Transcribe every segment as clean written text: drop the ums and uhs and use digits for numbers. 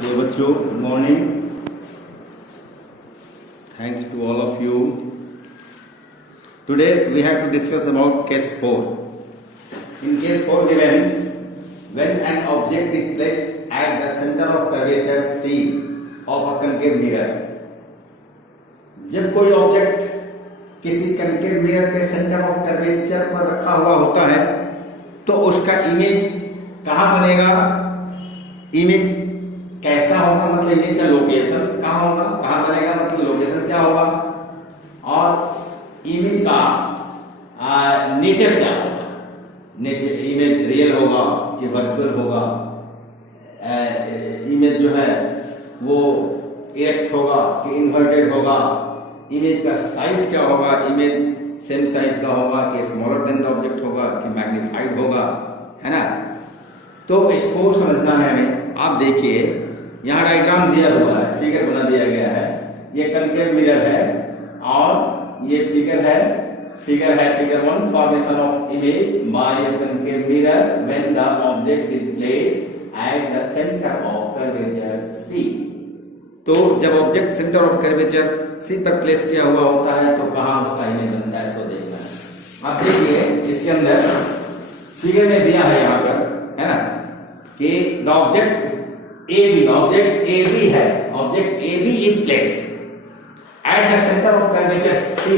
Dear बच्चों, good morning. Thanks to all of you. Today we have to discuss about case 4. In case 4 given, when an object is placed at the center of curvature C of a concave mirror, जब कोई object किसी concave mirror के centre of curvature पर रखा हुआ होता है तो उसका इमेज कहाँ बनेगा, इमेज कैसा होगा, मतलब इमेज का लोकेशन कहाँ होगा, कहाँ बनेगा, मतलब लोकेशन क्या होगा, और इमेज का नेचर क्या होगा, नेचर इमेज रियल होगा कि वर्चुअल होगा, इमेज जो है वो इरेक्ट होगा कि इन्वर्टेड होगा, इमेज का साइज क्या होगा, इमेज सेम साइज का होगा कि स्मॉलर देन द ऑब्जेक्ट होगा कि मैग्नीफाइड होगा, है ना। तो इसको समझना है हमें। आप देखिए यहाँ डायग्राम दिया हुआ है, फिगर बना दिया गया है, ये कनकेव मिरर है और ये फिगर है figure 1, formation of image by a concave mirror when the object is placed at the centre of curvature C. तो जब object centre of curvature C पर प्लेस किया हुआ होता है तो कहाँ उसका इमेज बनता है, इसको देखना है। आप देखिए इसके अंदर फिगर में दिया है यहाँ पर, है ना, कि द ऑब्जेक्ट AB है, object AB is placed at the centre of curvature C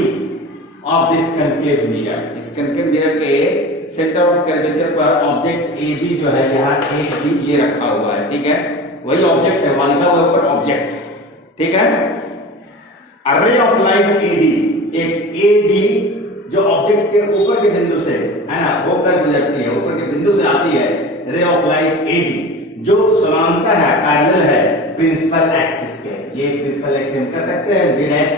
of this concave mirror. इस कनकेव मिरर के सेंटर ऑफ कर्वेचर पर ऑब्जेक्ट AB जो है यहाँ AB ये रखा हुआ है, ठीक है, वही ऑब्जेक्ट है, वहां लिखा हुआ ऊपर ऑब्जेक्ट, ठीक है। अ रे ऑफ लाइट AD, एक AD जो ऑब्जेक्ट के ऊपर के बिंदु से, है ना, होकर गुजरती है, ऊपर के बिंदु से आती है, रे ऑफ लाइट AD जो समांतर है, पैरेलल है प्रिंसिपल एक्सिस के। ये प्रिंसिपल एक्सिस हम कह सकते हैं D डैश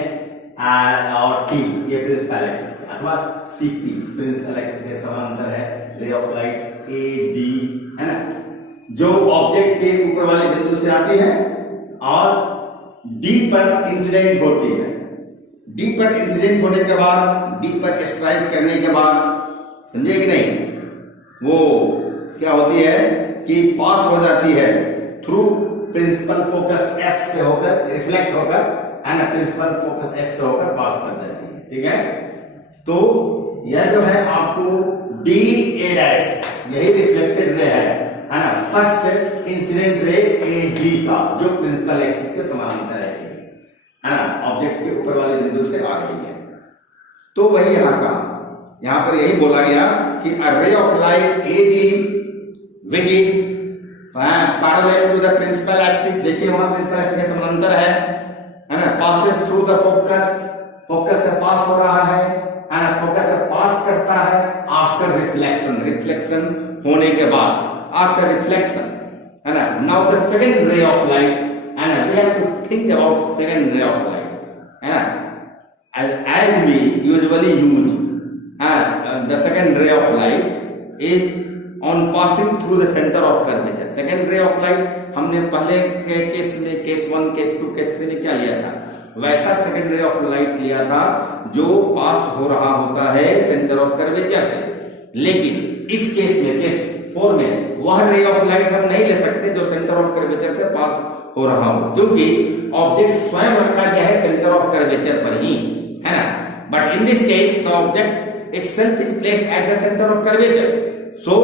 और T, ये प्रिंसिपल एक्सिस के, अथवा CP प्रिंसिपल एक्सिस के समांतर है रे ऑफ लाइट AD, है ना, जो ऑब्जेक्ट के ऊपर वाले बिंदु से आती है और D पर इंसिडेंट होती है। D पर इंसिडेंट होने के बाद, D पर स्ट्राइक करने के बाद, समझे कि नहीं, वो क्या होती है कि पास हो जाती है थ्रू प्रिंसिपल फोकस F से होकर, रिफ्लेक्ट होकर, है ना, प्रिंसिपल फोकस F से होकर पास कर जाती है, ठीक है। तो यह जो है आपको DA डैश, यही रिफ्लेक्टेड रे है ना, फर्स्ट इंसिडेंट रे AD का जो प्रिंसिपल एक्सिस के समांतर है ना, ऑब्जेक्ट के ऊपर वाले बिंदु से आ रही है। तो वही यहाँ का, यहाँ पर यही बोला गया कि a ray of light AD which is parallel to the principal axis, देखिए वहां प्रिंसिपल एक्सिस के समांतर है ना, passes through the focus, focus से पास हो रहा है ना, फोकस से पास करता है after reflection, रिफ्लेक्शन होने के बाद, after reflection, है ना। Now the second ray of light, है ना, we have to think about second ray of light, है ना, as we usually use, the second ray of light is on passing through the center of curvature। Second रे of light हमने पहले के case में, case 1, case 2, case 3 में क्या लिया था, वैसा सेकेंड रे ऑफ लाइट लिया था जो पास हो रहा होता है सेंटर ऑफ कर्वेचर से। लेकिन इस केस में, केस 4 में, वह रे ऑफ लाइट हम नहीं ले सकते जो सेंटर ऑफ कर्वेचर से पास हो रहा हो, क्योंकि ऑब्जेक्ट स्वयं रखा गया है सेंटर ऑफ कर्वेचर पर ही, है ना। But in this case the object itself is placed at the centre of curvature, so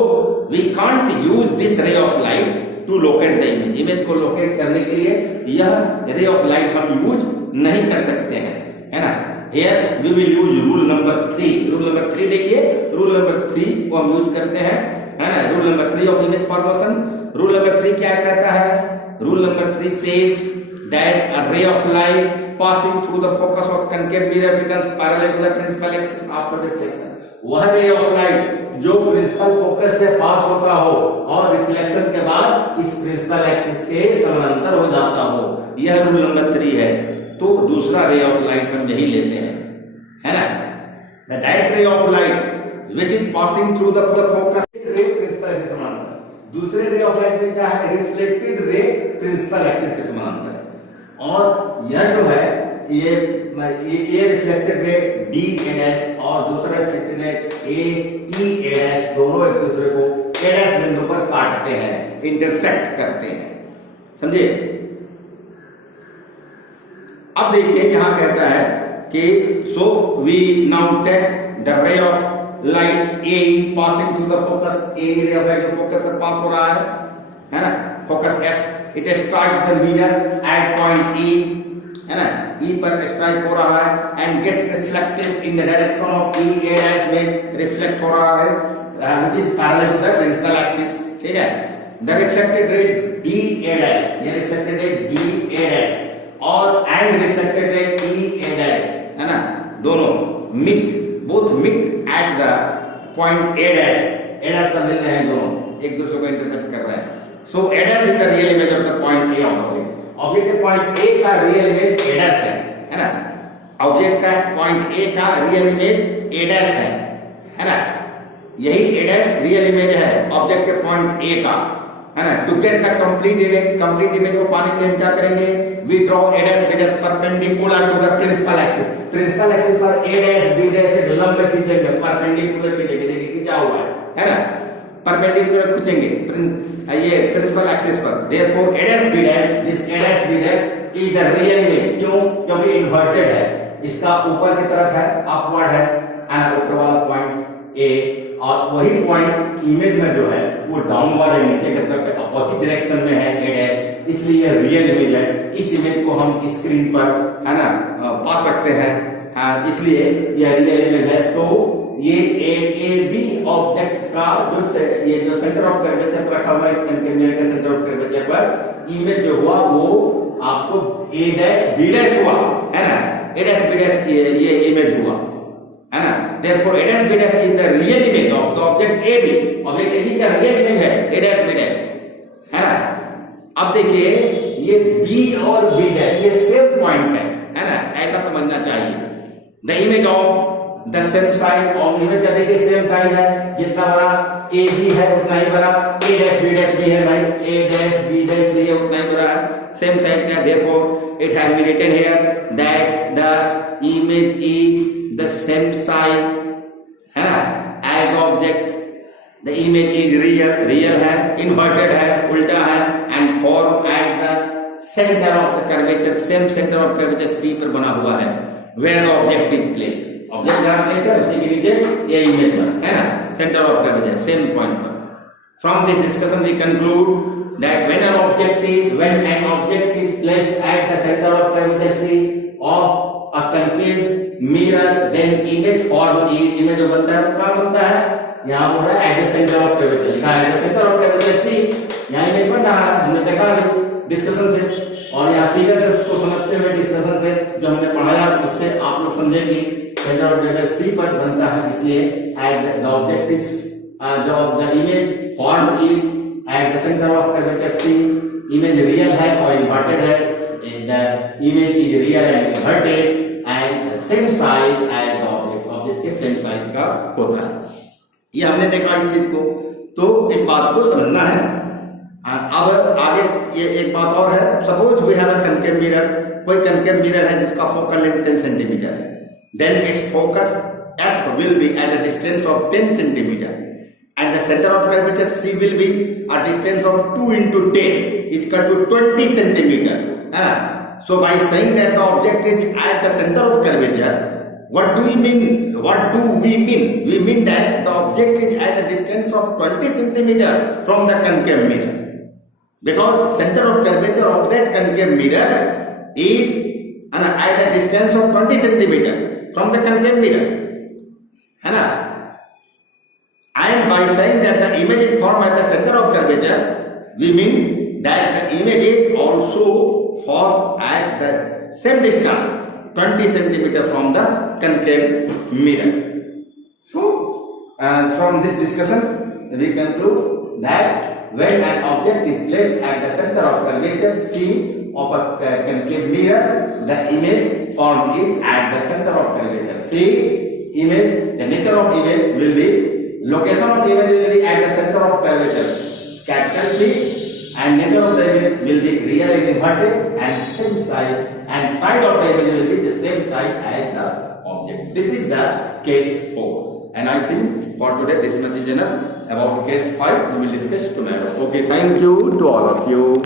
we can't use this ray of light to locate the image। Image को locate करने के लिए यह रे of light हम यूज नहीं कर सकते हैं, है ना। Here we will use rule number 3। Rule number 3 देखिए, रूल नंबर 3 को हम यूज करते हैं, है ना, rule number 3 of image formation. Rule number 3 क्या कहता है, rule number 3 says that a ray of light passing through the focus of concave mirror becomes parallel to the principal axis after reflection। वह रे of light जो principal focus से पास होता हो और रिफ्लेक्शन के बाद इस प्रिंसिपल एक्सिस के समांतर हो जाता हो, यह रूल नंबर 3 है। तो दूसरा रे ऑफ लाइट हम यही लेते हैं, है ना, द डायरेक्ट रे of light which is passing through the focus रे प्रिंसिपल एक्सिस के समांतर। दूसरे रे ऑफ लाइट में क्या है, रिफ्लेक्टेड रे प्रिंसिपल एक्सिस के समांतर है, और यह जो है ये रिफ्लेक्टेड रे DA डैश और दूसरा रिफ्लेक्टेड रे AE डैश, दोनों एक दूसरे को A डैश बिंदु पर काटते हैं, इंटरसेक्ट करते हैं, समझे। अब देखिए यहाँ कहता है कि so we now take the ray of light A passing through the focus, a ray of light focus से पास हो रहा है ना, focus F, it strike the mirror at point E, है ना, ई पर स्ट्राइक हो रहा है and gets reflected in the direction of E, A dash में रिफ्लेक्ट हो रहा है which is parallel to the principal axis, ठीक है। The reflected ray D A dash, ये reflected ray D A dash और and reflected ray E A dash, है ना, दोनों meet, both meet at the point A dash, A dash पर मिल रहे हैं दोनों, एक दूसरे को इंटरसेप्ट कर रहे हैं। So A dash is the real image of the point A of the object. Object के point A का real image A dash है ना, ऑब्जेक्ट का पॉइंट A का रियल इमेज A dash है ना, यही A dash रियल इमेज है ऑब्जेक्ट के पॉइंट A का, है ना। To get the complete image को पाने के लिए हम क्या करेंगे, we draw A dash B dash perpendicular to the principal axis, principal axis पर A dash B dash से लंब खींचेंगे, परपेंडिकुलर खींचेंगे, देखिए खींचा हुआ है ना, परपेंडिकुलर खींचेंगे ये प्रिंसिपल एक्सिस पर। Therefore A dash B dash, this A dash B dash is the real image, क्यों, क्योंकि इन्वर्टेड है, इसका ऊपर की तरफ है, अपवर्ड है, एंड ऊपर वाला पॉइंट A और वही पॉइंट इमेज में जो है वो डाउनवर्ड है, नीचे की तरफ अपोजिट डायरेक्शन में है A डैश, इसलिए यह रियल इमेज है। इस इमेज को हम स्क्रीन पर, है ना, पा सकते हैं, हाँ, इसलिए यह रियल इमेज है। तो ये ए बी ऑब्जेक्ट का ये जो सेंटर ऑफ कर्वेचर पर रखा हुआ है, इस कंटेनर के सेंटर ऑफ कर्वेचर पर इमेज जो हुआ वो आपको A डैश B डैश हुआ, है ना, A डैश B डैश ये इमेज हुआ, है ना। Therefore A dash B dash is the real image of the object AB, object AB का रियल इमेज है A dash B dash, है ना। अब देखिए ये B और B dash ये सेम पॉइंट है ना, ऐसा समझना चाहिए। The image of the same side of image का देखिए सेम साइज है, जितना बड़ा AB है उतना ही बड़ा A dash B dash भी है भाई, A dash B dash भी है उतना ही बड़ा है, सेम साइज का। Therefore it has been written here that the image is the same size, है ना, as the object, the image is real है, inverted है, उल्टा है, and form at the center of the curvature, same center of curvature C पर बना हुआ है, where the object is placed, object जहाँ place है उसी के नीचे ये image पर, है ना, center of curvature, same point पर। From this discussion we conclude that when an object is placed at the center of curvature C of a concave mirror, then image form is, image जो बनता है वो क्या बनता है, यहाँ हो रहा है at the center of curvature, लिखा है at the center of curvature C, यहाँ इमेज बन रहा है, हमने देखा अभी डिस्कशन से, और यहाँ फिगर से इसको समझते हुए डिस्कशन से जो हमने पढ़ाया उससे आप लोग समझे कि center of curvature C पर बनता है, इसलिए at the object is the image form is at the center of curvature C, image real है और inverted है, the image is real and inverted and same size as the object, object के same size का होता है। ये हमने देखा इस चीज को, तो इस बात को समझना है। अब आगे ये एक बात और है, suppose we have a concave mirror, कोई कनकेव मिरर है जिसका फोकल लेंथ 10 सेंटीमीटर है, then its focus F will be at a distance of 10 centimeter and the center of curvature C will be a distance of 2 into 10 is equal to 20 centimeter, है ना। So by saying that the object is at the center of curvature, what do we mean? We mean that the object is at a distance of 20 centimeter from the concave mirror, because center of curvature of that concave mirror is at a distance of 20 centimeter from the concave mirror, है ना। And by saying that the image is formed at the center of curvature, we mean that the image is also formed at the same distance 20 centimeter from the concave mirror. So from this discussion we conclude that when an object is placed at the center of curvature C of a concave mirror, the image formed is at the center of curvature C. Image, the nature of image will be, location of image will be at the center of curvature capital C, and nature of the image will be real and inverted and same size, and side of the image will be the same size as the object. This is the case 4, and I think for today this much is enough. About case 5 we will discuss tomorrow. Okay, thank you to all of you.